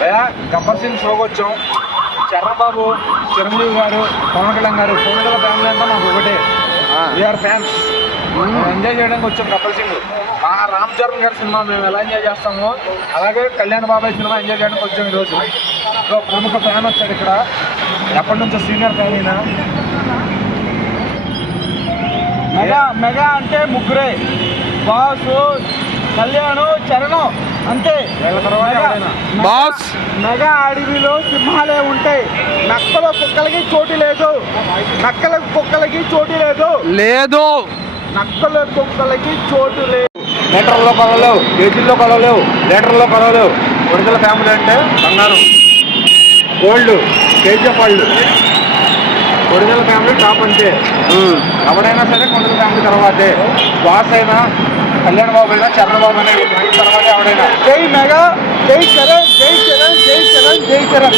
గబ్బర్ సింగ్ షోకి వచ్చాం. చరణ్ బాబు, చిరంజీవి గారు, పవన్ కళ్యాణ్ గారు, పవన్ ఫ్యామిలీ అంతా మాకు ఒకటే. We are fans. ఎంజాయ్ చేయడానికి వచ్చాం. గబ్బర్ సింగ్ మా రామ్ చరణ్ గారి సినిమా మేము ఎలా ఎంజాయ్ చేస్తామో అలాగే కళ్యాణ్ బాబాయ్ సినిమా ఎంజాయ్ చేయడానికి వచ్చాం. ఈరోజు ప్రముఖ ఫ్యాన్ వచ్చాడు ఇక్కడ. ఎప్పటి నుంచో సీనియర్ ఫ్యాన్ అయినా. మెగా అంటే ముగ్గురే, బాసు, కళ్యాణ్, చరణ్, అంతే. బాస్ మెగా అడవిలో సింహాలే ఉంటాయి. నక్కల కుక్కలకి చోటు లేదు. నక్కల కుక్కలకి చోటు లేదు. నక్కల కుక్కలకి చోటు లేదు. మీటర్లో కొలవలేవు, కేజీల్లో కొలవలేవు, లీటర్లో కొలవలేవు. ఒరిజినల్ ఫ్యామిలీ అంటే బంగారం, గోల్డ్, కేజీ వాళ్ళు. ఒరిజినల్ ఫ్యామిలీ టాప్ అంతే. ఎవడైనా సరే ఒరిజినల్ ఫ్యామిలీ తర్వాతే. బాస్ అయినా, కళ్యాణ్ బాబు అయినా, చరణ్ బాబు అయినా తర్వాత ఎవడైనా. జై మెగా, జై చరణ్, జై చరణ్, జై చరణ్, జై చరణ్.